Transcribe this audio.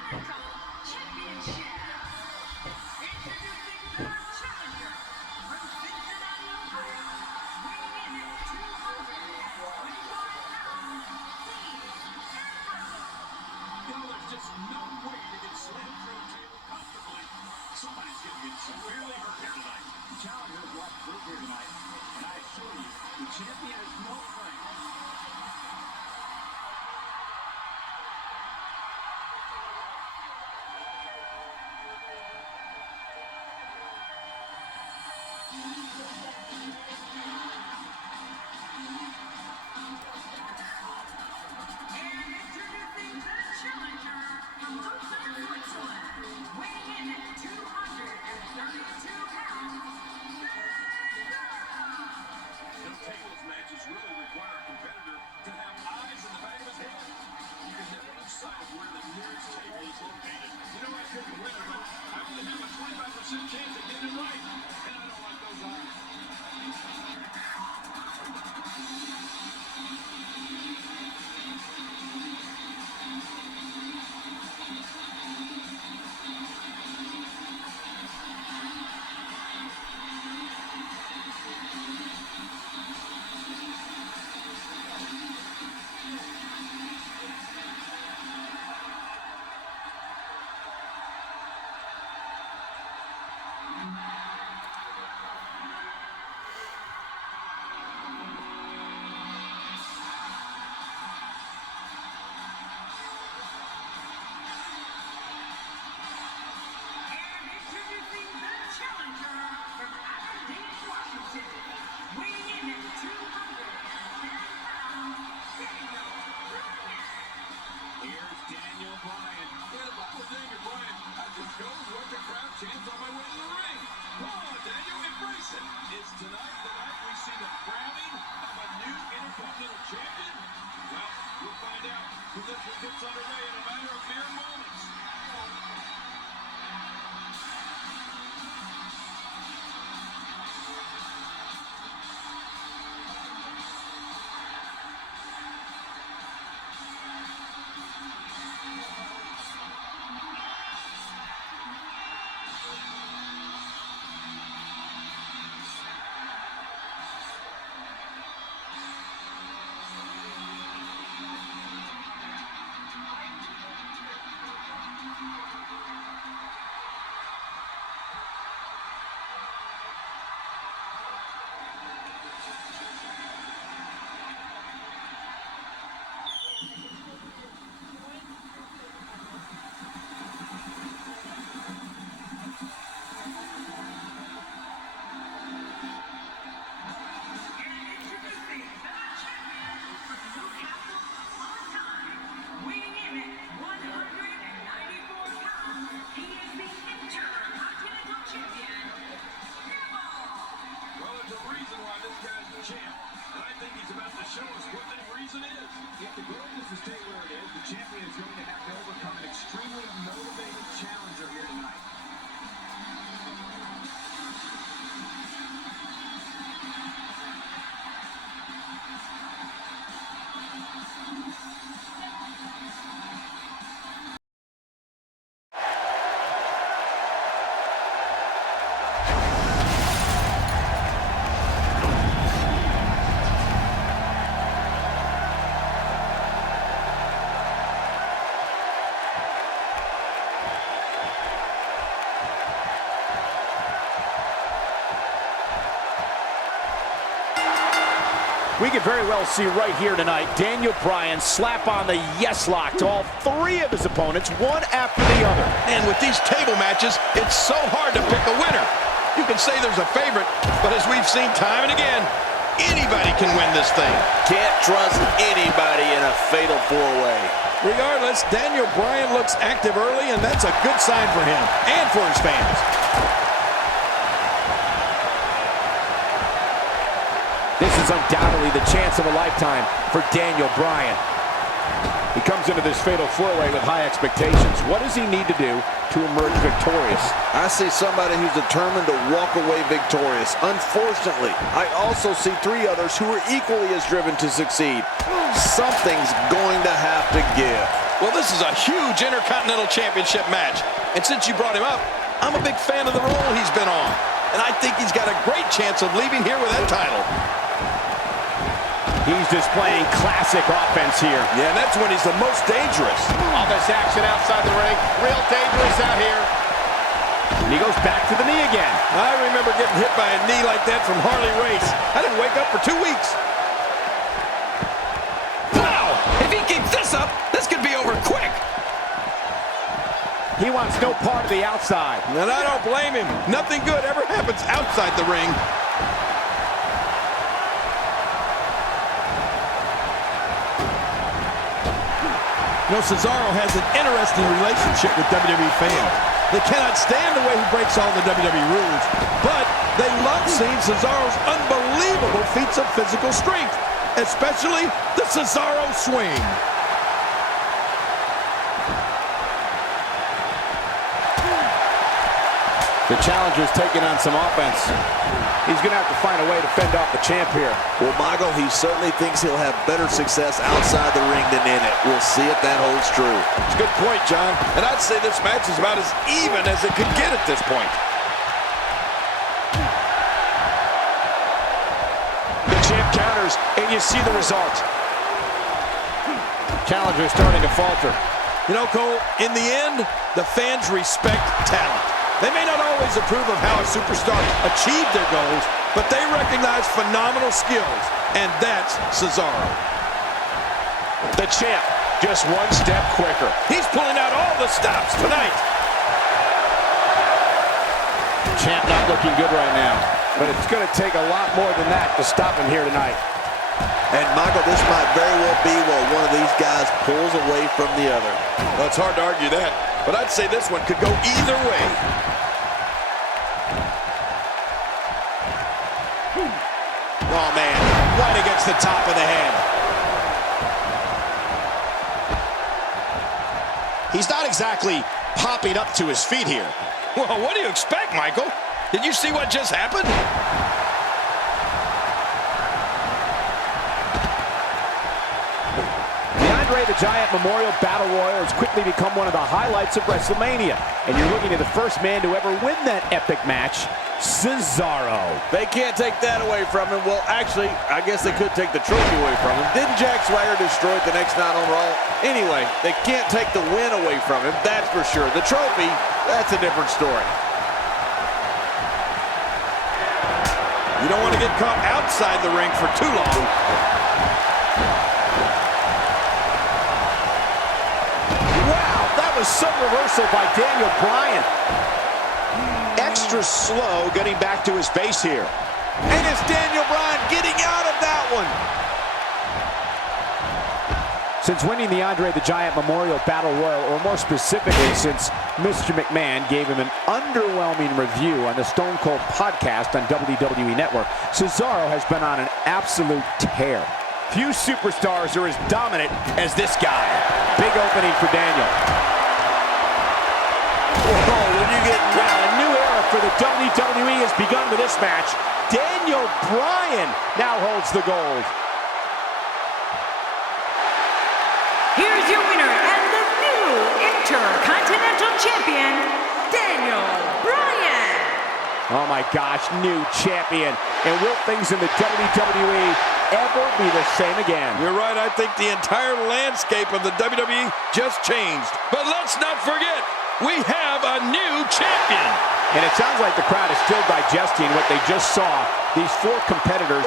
Intercontinental Championship. Introducing the challenger from Cincinnati, Ohio, weighing in at 225 pounds, There's just no way to get slammed through a table comfortably. Somebody's going to get severely hurt here tonight. The challenger is what we're here tonight, and I assure you, the champion is no friend. Is tonight the night we see the crowning of a new intercontinental champion? Well, we'll find out when this one gets underway in a matter of mere moments. If the goal is to stay where it is, the champion is going to have to overcome an extremely motivated challenger here tonight. We could very well see right here tonight Daniel Bryan slap on the yes lock to all three of his opponents, one after the other. And with these table matches, it's so hard to pick a winner. You can say there's a favorite, but as we've seen time and again, anybody can win this thing. Can't trust anybody in a fatal four-way. Regardless, Daniel Bryan looks active early, and that's a good sign for him and for his fans. This is undoubtedly the chance of a lifetime for Daniel Bryan. He comes into this fatal four-way with high expectations. What does he need to do to emerge victorious? I see somebody who's determined to walk away victorious. Unfortunately, I also see three others who are equally as driven to succeed. Something's going to have to give. Well, this is a huge Intercontinental Championship match. And since you brought him up, I'm a big fan of the role he's been on. And I think he's got a great chance of leaving here with that title. He's displaying classic offense here. Yeah, and that's when he's the most dangerous. All this action outside the ring, real dangerous out here. And he goes back to the knee again. I remember getting hit by a knee like that from Harley Race. I didn't wake up for 2 weeks. Wow! If he keeps this up, this could be over quick. He wants no part of the outside. And I don't blame him. Nothing good ever happens outside the ring. You know, Cesaro has an interesting relationship with WWE fans. They cannot stand the way he breaks all the WWE rules, but they love seeing Cesaro's unbelievable feats of physical strength, especially the Cesaro swing. The challenger's taking on some offense. He's going to have to find a way to fend off the champ here. Well, Michael, he certainly thinks he'll have better success outside the ring than in it. We'll see if that holds true. It's a good point, John. And I'd say this match is about as even as it could get at this point. The champ counters, and you see the result. Challenger starting to falter. You know, Cole, in the end, the fans respect talent. They may not always approve of how a superstar achieved their goals, but they recognize phenomenal skills, and that's Cesaro. The champ, just one step quicker. He's pulling out all the stops tonight. Champ not looking good right now, but it's going to take a lot more than that to stop him here tonight. And, Michael, this might very well be where one of these guys pulls away from the other. Well, it's hard to argue that, but I'd say this one could go either way. Oh, man, right against the top of the head. He's not exactly popping up to his feet here. Well, what do you expect, Michael? Did you see what just happened? The Giant Memorial Battle Royal has quickly become one of the highlights of WrestleMania. And you're looking at the first man to ever win that epic match, Cesaro. They can't take that away from him. Well, actually, I guess they could take the trophy away from him. Didn't Jack Swagger destroy it the next night on Raw? Anyway, they can't take the win away from him, that's for sure. The trophy, that's a different story. You don't want to get caught outside the ring for too long. Some reversal by Daniel Bryan. Extra slow getting back to his base here. And it's Daniel Bryan getting out of that one. Since winning the Andre the Giant Memorial Battle Royal, or more specifically, since Mr. McMahon gave him an underwhelming review on the Stone Cold podcast on WWE Network, Cesaro has been on an absolute tear. Few superstars are as dominant as this guy. Big opening for Daniel. Whoa, when you get a new era for the WWE has begun with this match. Daniel Bryan now holds the gold. Here's your winner and the new Intercontinental Champion, Daniel Bryan. Oh my gosh, new champion. And will things in the WWE ever be the same again? You're right, I think the entire landscape of the WWE just changed. But let's not forget, we have a new champion. And it sounds like the crowd is still digesting what they just saw. These four competitors.